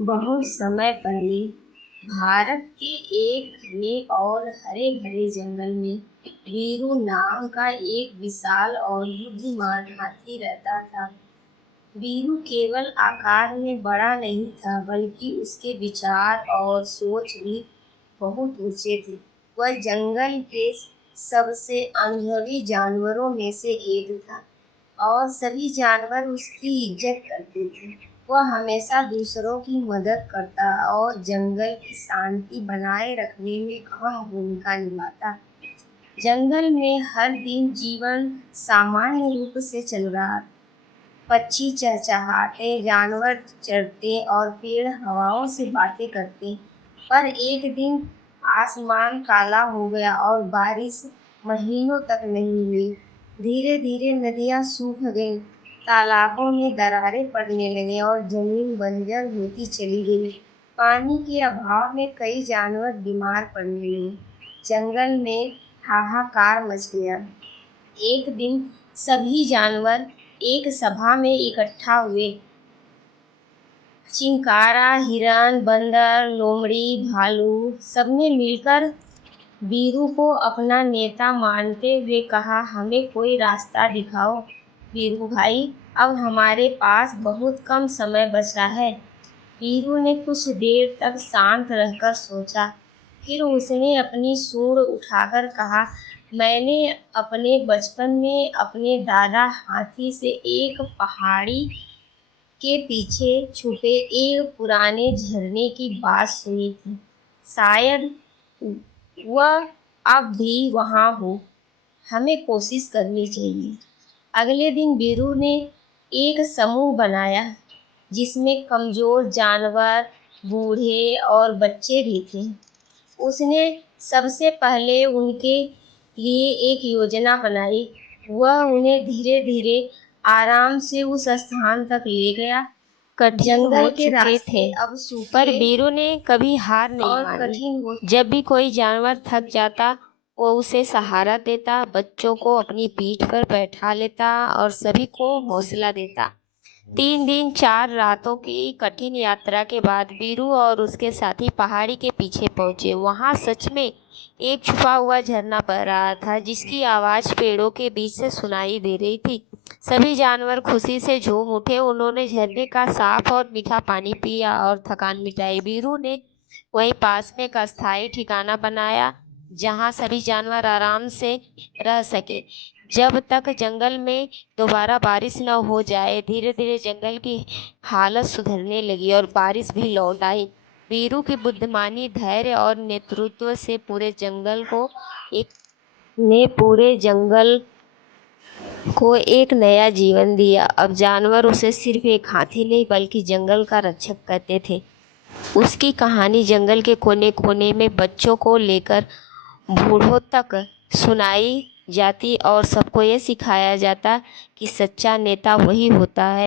बहुत समय पहले भारत के एक घने और हरे भरे जंगल में वीरू नाम का एक विशाल और बुद्धिमान हाथी रहता था। वीरू केवल आकार में बड़ा नहीं था, बल्कि उसके विचार और सोच भी बहुत ऊंचे थे। वह जंगल के सबसे अनुभवी जानवरों में से एक था और सभी जानवर उसकी इज्जत करते थे। वह हमेशा दूसरों की मदद करता और जंगल की शांति बनाए रखने में अहम भूमिका निभाता। जंगल में हर दिन जीवन सामान्य रूप से चल रहा। पक्षी चहचहाते, जानवर चरते और पेड़ हवाओं से बातें करते। पर एक दिन आसमान काला हो गया और बारिश महीनों तक नहीं हुई। धीरे धीरे नदियां सूख गईं, तालाबों में दरारें पड़ने लगीं और जमीन बंजर होती चली गई। पानी के अभाव में कई जानवर बीमार पड़ने लगे। जंगल में हाहाकार मच गया। एक दिन सभी जानवर एक सभा में इकट्ठा हुए। चिंकारा, हिरण, बंदर, लोमड़ी, भालू सबने मिलकर वीरू को अपना नेता मानते हुए कहा, हमें कोई रास्ता दिखाओ वीरू भाई, अब हमारे पास बहुत कम समय बचा है। वीरू ने कुछ देर तक शांत रहकर सोचा। फिर उसने अपनी सूंड उठाकर कहा, मैंने अपने बचपन में अपने दादा हाथी से एक पहाड़ी के पीछे छुपे एक पुराने झरने की बात सुनी थी। शायद वह अब भी वहां हो। हमें कोशिश करनी चाहिए। अगले दिन वीरू ने एक समूह बनाया, जिसमें कमजोर जानवर, बूढ़े और बच्चे भी थे। उसने सबसे पहले उनके लिए एक योजना बनाई। वह उन्हें धीरे धीरे आराम से उस स्थान तक ले गया। जंगल के रास्ते थे अब सूखे, पर वीरू ने कभी हार नहीं मानी। जब भी कोई जानवर थक जाता, वो उसे सहारा देता, बच्चों को अपनी पीठ पर बैठा लेता और सभी को हौसला देता। 3 दिन 4 रातों की कठिन यात्रा के बाद वीरू और उसके साथी पहाड़ी के पीछे पहुंचे। वहां सच में एक छुपा हुआ झरना बह रहा था, जिसकी आवाज पेड़ों के बीच से सुनाई दे रही थी। सभी जानवर खुशी से झूम उठे। उन्होंने झरने का साफ और मीठा पानी पिया और थकान मिटाई। वीरू ने वहीं पास में एक अस्थायी ठिकाना बनाया, जहां सभी जानवर आराम से रह सके, जब तक जंगल में दोबारा बारिश न हो जाए। धीरे धीरे जंगल की हालत सुधरने लगी और बारिश भी लौट आई। वीरू की बुद्धिमानी, धैर्य और नेतृत्व से पूरे जंगल को एक नया जीवन दिया। अब जानवर उसे सिर्फ एक हाथी नहीं, बल्कि जंगल का रक्षक कहते थे। उसकी कहानी जंगल के कोने कोने में बच्चों को लेकर बूढ़ों तक सुनाई जाती और सबको ये सिखाया जाता कि सच्चा नेता वही होता है